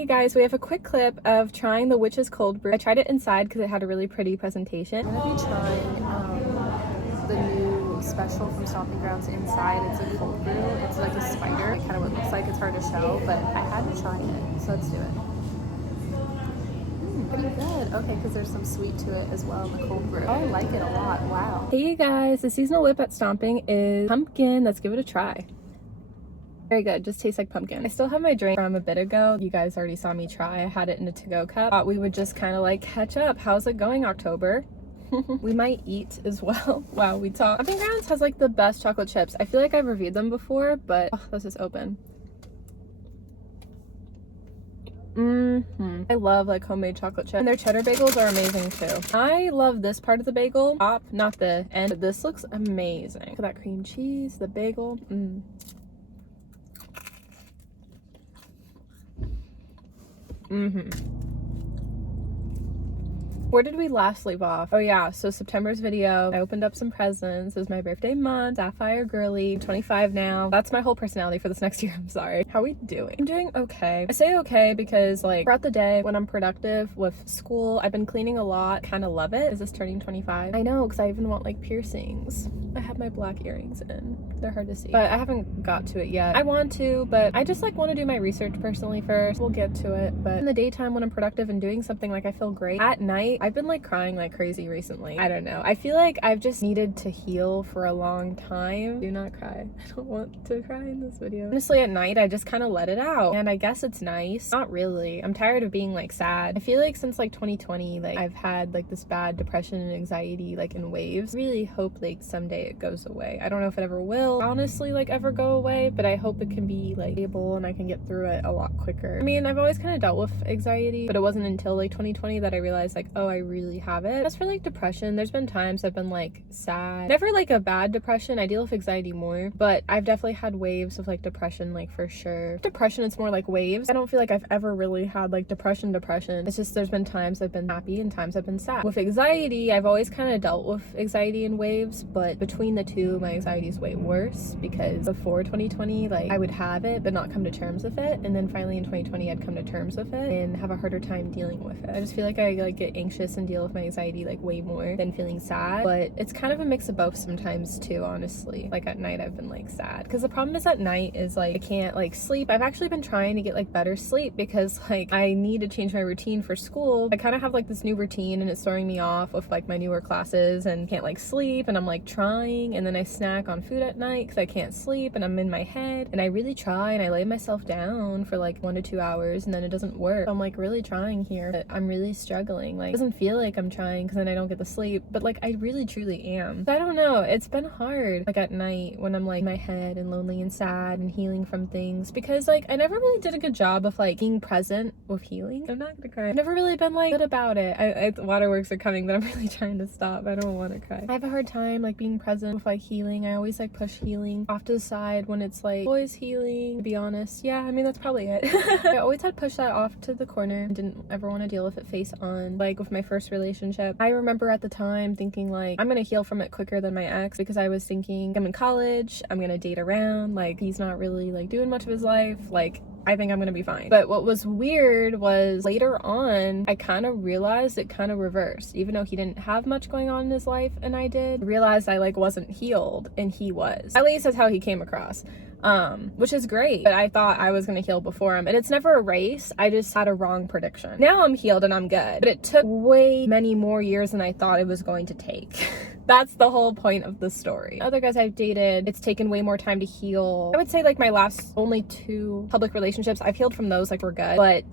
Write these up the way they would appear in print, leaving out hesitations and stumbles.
Hey guys, we have a quick clip of trying the Witch's Cold Brew. I tried it inside because it had a really pretty presentation. I'm gonna be trying the new special from Stomping Grounds inside. It's a cold brew. It's like a spider. It kind of what it looks like. It's hard to show, but I had to try it, so let's do it. Pretty good. Okay, because there's some sweet to it as well in the cold brew. Oh, I like it a lot. Wow. Hey guys, the seasonal whip at Stomping is pumpkin. Let's give it a try. Very good, just tastes like pumpkin. I still have my drink from a bit ago. You guys already saw me try. I had it in a to-go cup. Thought we would just kind of like catch up. How's it going, October? We might eat as well. Wow, we talk. Stomping Grounds has like the best chocolate chips. I feel like I've reviewed them before, but this is open. I love like homemade chocolate chips, and their cheddar bagels are amazing too. I love this part of the bagel, top, not the end, but this looks amazing. Look at that cream cheese, the bagel. Where did we last leave off? Oh yeah, so September's video, I opened up some presents. It was my birthday month, Sapphire girly, 25 now. That's my whole personality for this next year, I'm sorry. How are we doing? I'm doing okay. I say okay because like throughout the day when I'm productive with school, I've been cleaning a lot, kind of love it. Is this turning 25? I know, because I even want like piercings. I have my black earrings in. They're hard to see, but I haven't got to it yet. I want to, but I just like want to do my research personally first. We'll get to it, but in the daytime when I'm productive and doing something, like I feel great. At night, I've been like crying like crazy recently. I don't know. I feel like I've just needed to heal for a long time. Do not cry. I don't want to cry in this video. Honestly, at night, I just kind of let it out, and I guess it's nice. Not really. I'm tired of being like sad. I feel like since like 2020, like I've had like this bad depression and anxiety like in waves. I really hope like someday it goes away. I don't know if it ever will honestly like ever go away, but I hope it can be like stable and I can get through it a lot quicker. I mean, I've always kind of dealt with anxiety, but it wasn't until like 2020 that I realized like, oh, I really have it. As for like depression, there's been times I've been like sad. Never like a bad depression. I deal with anxiety more, but I've definitely had waves of like depression, like for sure. Depression, it's more like waves. I don't feel like I've ever really had like depression. It's just there's been times I've been happy and times I've been sad. With anxiety, I've always kind of dealt with anxiety in waves, but between the two, my anxiety is way worse because before 2020, like I would have it but not come to terms with it, and then finally in 2020 I'd come to terms with it and have a harder time dealing with it. I just feel like I like get anxious and deal with my anxiety like way more than feeling sad, but it's kind of a mix of both sometimes too, honestly. Like at night I've been like sad because the problem is at night is like I can't like sleep. I've actually been trying to get like better sleep because like I need to change my routine for school. I kind of have like this new routine and it's throwing me off with like my newer classes and can't like sleep, and I'm like trying, and then I snack on food at night because I can't sleep and I'm in my head, and I really try and I lay myself down for like 1 to 2 hours and then it doesn't work. So I'm like really trying here, but I'm really struggling. Like it doesn't feel like I'm trying because then I don't get the sleep, but like I really truly am. So I don't know, it's been hard like at night when I'm like in my head and lonely and sad and healing from things, because like I never really did a good job of like being present with healing. I'm not gonna cry. I've never really been like good about it. Waterworks are coming, but I'm really trying to stop. I don't want to cry. I have a hard time like being present with like healing. I always like push healing off to the side when it's like boys healing, to be honest. Yeah, I mean that's probably it. I always had pushed that off to the corner and didn't ever want to deal with it face on. Like with my first relationship, I remember at the time thinking like I'm gonna heal from it quicker than my ex, because I was thinking I'm in college, I'm gonna date around, like he's not really like doing much of his life, like I think I'm gonna be fine. But what was weird was later on, I kind of realized it kind of reversed. Even though he didn't have much going on in his life and I did, I realized I like wasn't healed and he was. At least that's how he came across. Which is great, but I thought I was gonna heal before him, and it's never a race. I just had a wrong prediction. Now I'm healed and I'm good, but it took way many more years than I thought it was going to take. That's the whole point of the story. Other guys I've dated, it's taken way more time to heal. I would say like my last only 2 public relationships, I've healed from those, like we're good, but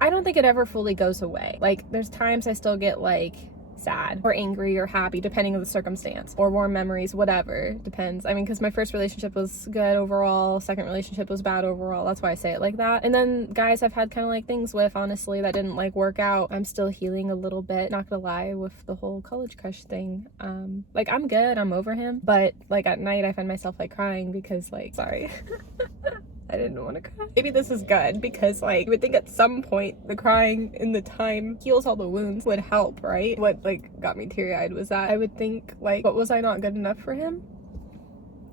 I don't think it ever fully goes away. Like there's times I still get like sad or angry or happy depending on the circumstance, or warm memories, whatever, depends. I mean, because my first relationship was good overall, second relationship was bad overall, that's why I say it like that. And then guys I've had kind of like things with, honestly, that didn't like work out. I'm still healing a little bit, not gonna lie, with the whole college crush thing. Like I'm good, I'm over him, but like at night I find myself like crying because like, sorry. I didn't want to cry. Maybe this is good because like you would think at some point the crying in the time heals all the wounds would help, right? What like got me teary-eyed was that I would think like, what, was I not good enough for him?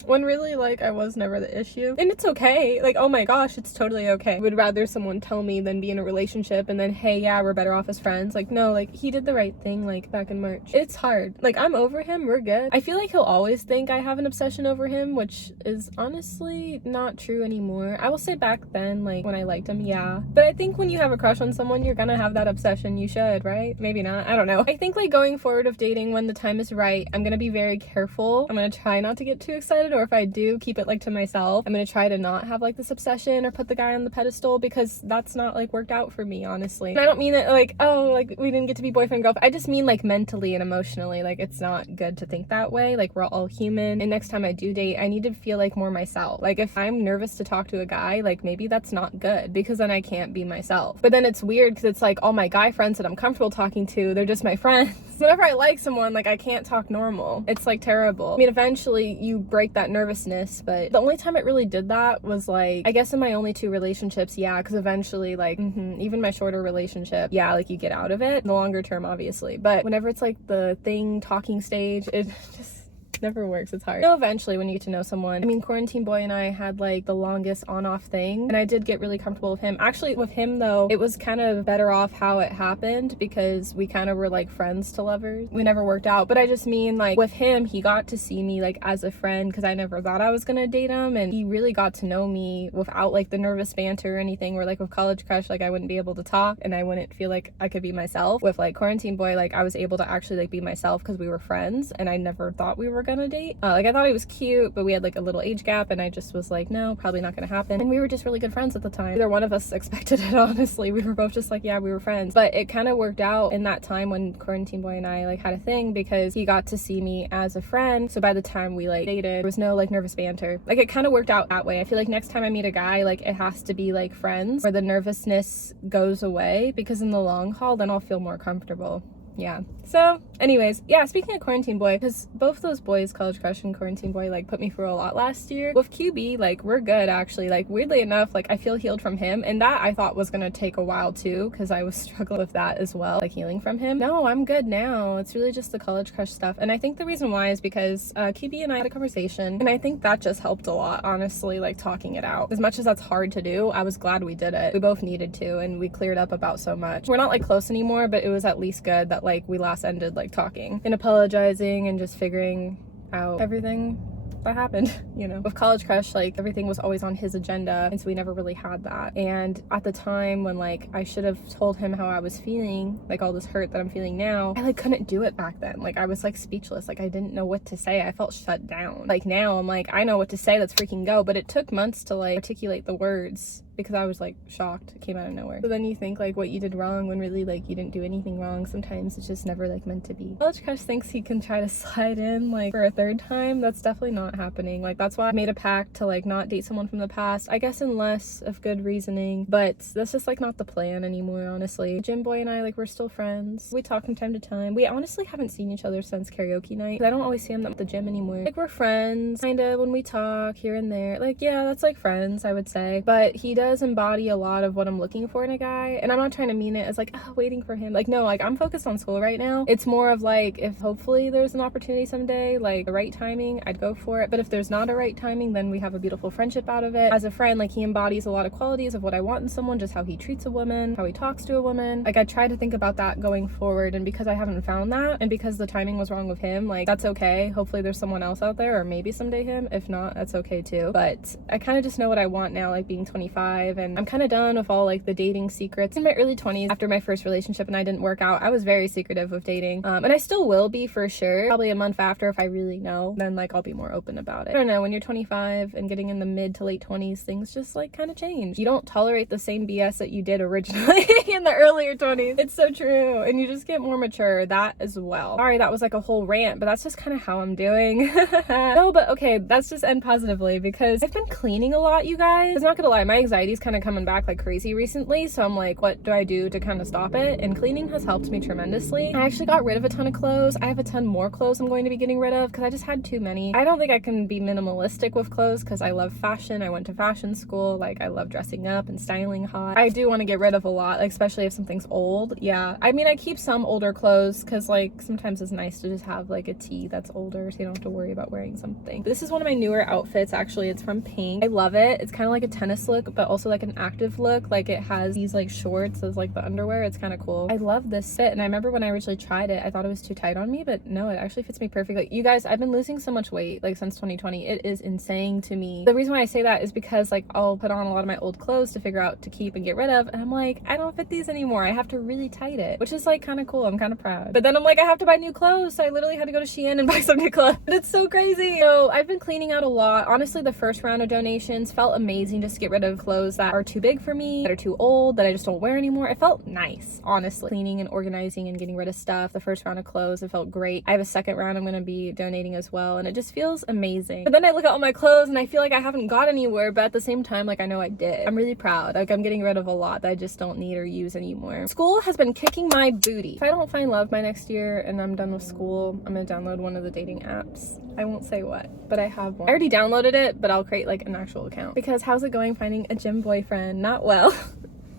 when really, like, I was never the issue. And it's okay. Like, oh my gosh, it's totally okay. I would rather someone tell me than be in a relationship and then, hey, yeah, we're better off as friends. Like, no, like, he did the right thing, like, back in March. It's hard. Like, I'm over him. We're good. I feel like he'll always think I have an obsession over him, which is honestly not true anymore. I will say back then, like, when I liked him, yeah. But I think when you have a crush on someone, you're gonna have that obsession. You should, right? Maybe not. I don't know. I think, like, going forward of dating, when the time is right, I'm gonna be very careful. I'm gonna try not to get too excited, or if I do, keep it like to myself. I'm gonna try to not have like this obsession or put the guy on the pedestal, because that's not like worked out for me, honestly. And I don't mean it like, oh, like we didn't get to be boyfriend and girlfriend. I just mean like mentally and emotionally, like it's not good to think that way. Like we're all human, and next time I do date, I need to feel like more myself. Like if I'm nervous to talk to a guy, like maybe that's not good, because then I can't be myself. But then it's weird because it's like all my guy friends that I'm comfortable talking to, they're just my friends. Whenever I like someone, like I can't talk normal. It's like terrible. I mean, eventually you break that nervousness, but the only time it really did that was like, I guess in my only 2 relationships, yeah, because eventually like even my shorter relationship, yeah, like you get out of it. The longer term, obviously, but whenever it's like the talking stage, it just never works. It's hard. You know, eventually when you get to know someone. I mean, Quarantine Boy and I had like the longest on-off thing, and I did get really comfortable with him. Actually, with him though, it was kind of better off how it happened, because we kind of were like friends to lovers. We never worked out, but I just mean like with him, he got to see me like as a friend, because I never thought I was gonna date him, and he really got to know me without like the nervous banter or anything, where like with College Crush, like I wouldn't be able to talk and I wouldn't feel like I could be myself. With like Quarantine Boy, like I was able to actually like be myself because we were friends, and I never thought we were gonna date. Like I thought he was cute, but we had like a little age gap, and I just was like, no, probably not gonna happen. And we were just really good friends at the time. Neither one of us expected it, honestly. We were both just like, yeah, we were friends. But it kind of worked out in that time when Quarantine Boy and I like had a thing, because he got to see me as a friend. So by the time we like dated, there was no like nervous banter. Like it kind of worked out that way. I feel like next time I meet a guy, like it has to be like friends, where the nervousness goes away, because in the long haul, then I'll feel more comfortable. Yeah. So anyways, yeah, speaking of Quarantine Boy, because both those boys, College Crush and Quarantine Boy, like put me through a lot last year. With QB, like we're good actually. Like weirdly enough, like I feel healed from him, and that I thought was gonna take a while too, because I was struggling with that as well, like healing from him. No, I'm good now. It's really just the College Crush stuff. And I think the reason why is because QB and I had a conversation, and I think that just helped a lot, honestly, like talking it out. As much as that's hard to do, I was glad we did it. We both needed to, and we cleared up about so much. We're not like close anymore, but it was at least good that like we last ended like talking and apologizing and just figuring out everything that happened, you know. With College Crush, like everything was always on his agenda, and so we never really had that. And at the time when like I should have told him how I was feeling, like all this hurt that I'm feeling now, I like couldn't do it back then. Like I was like speechless, like I didn't know what to say. I felt shut down. Like now I'm like, I know what to say, let's freaking go. But it took months to like articulate the words, because I was like shocked. It came out of nowhere. So then you think like what you did wrong, when really like you didn't do anything wrong. Sometimes it's just never like meant to be. College Crush thinks he can try to slide in like for a 3rd time. That's definitely not happening. Like that's why I made a pact to like not date someone from the past, I guess, unless of good reasoning. But that's just like not the plan anymore, honestly. Jim Boy and I, like we're still friends. We talk from time to time. We honestly haven't seen each other since karaoke night. I don't always see him at the gym anymore. Like we're friends, kinda, when we talk here and there. Like yeah, that's like friends, I would say. But he does embody a lot of what I'm looking for in a guy, and I'm not trying to mean it as like, oh, waiting for him. Like no, like I'm focused on school right now. It's more of like, if hopefully there's an opportunity someday, like the right timing, I'd go for it. But if there's not a right timing, then we have a beautiful friendship out of it. As a friend, like he embodies a lot of qualities of what I want in someone, just how he treats a woman, how he talks to a woman. Like I try to think about that going forward, and because I haven't found that, and because the timing was wrong with him, like that's okay. Hopefully there's someone else out there, or maybe someday him. If not, that's okay too. But I kind of just know what I want now, like being 25, and I'm kind of done with all like the dating secrets. In my early 20s, after my first relationship and I didn't work out, I was very secretive with dating, and I still will be for sure. Probably a month after, if I really know, then like I'll be more open about it. I don't know, when you're 25 and getting in the mid to late 20s, things just like kind of change. You don't tolerate the same BS that you did originally in the earlier 20s. It's so true. And you just get more mature, that as well. Sorry, that was like a whole rant, but that's just kind of how I'm doing. No, but okay, let's just end positively, because I've been cleaning a lot, you guys. I'm not gonna lie, my anxiety anxiety's kind of coming back like crazy recently, so I'm like, what do I do to kind of stop it? And cleaning has helped me tremendously. I actually got rid of a ton of clothes. I have a ton more clothes I'm going to be getting rid of because I just had too many. I don't think I can be minimalistic with clothes because I love fashion. I went to fashion school. Like, I love dressing up and styling hot. I do want to get rid of a lot, like, especially if something's old. Yeah, I mean, I keep some older clothes because, like, sometimes it's nice to just have like a tee that's older so you don't have to worry about wearing something. This is one of my newer outfits. Actually, it's from Pink. I love it. It's kind of like a tennis look but also like an active look. Like, it has these like shorts as like the underwear. It's kind of cool. I love this fit, and I remember when I originally tried it I thought it was too tight on me, but no, it actually fits me perfectly. You guys, I've been losing so much weight like since 2020. It is insane to me. The reason why I say that is because like I'll put on a lot of my old clothes to figure out to keep and get rid of, and I'm like, I don't fit these anymore. I have to really tight it, which is like kind of cool. I'm kind of proud. But then I'm like, I have to buy new clothes, so I literally had to go to Shein and buy some new clothes. It's so crazy. So I've been cleaning out a lot. Honestly, the first round of donations felt amazing, just to get rid of clothes that are too big for me, that are too old, that I just don't wear anymore. It felt nice, honestly. Cleaning and organizing and getting rid of stuff. The first round of clothes, it felt great. I have a second round I'm gonna be donating as well, and it just feels amazing. But then I look at all my clothes and I feel like I haven't got anywhere, but at the same time, like, I know I did. I'm really proud. Like, I'm getting rid of a lot that I just don't need or use anymore. School has been kicking my booty. If I don't find love by next year and I'm done with school, I'm gonna download one of the dating apps. I won't say what, but I have one. I already downloaded it, but I'll create like an actual account. Because how's it going finding a gym boyfriend? Not well.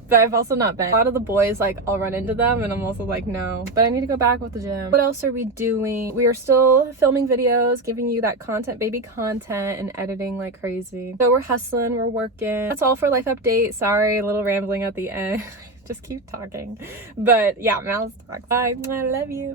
But I've also not been. A lot of the boys, like, I'll run into them and I'm also like, no. But I need to go back with the gym. What else are we doing? We are still filming videos, giving you that content, baby content, and editing like crazy. So we're hustling, we're working. That's all for life update. Sorry, a little rambling at the end. Just keep talking. But yeah, Mal's talk. Bye. I love you.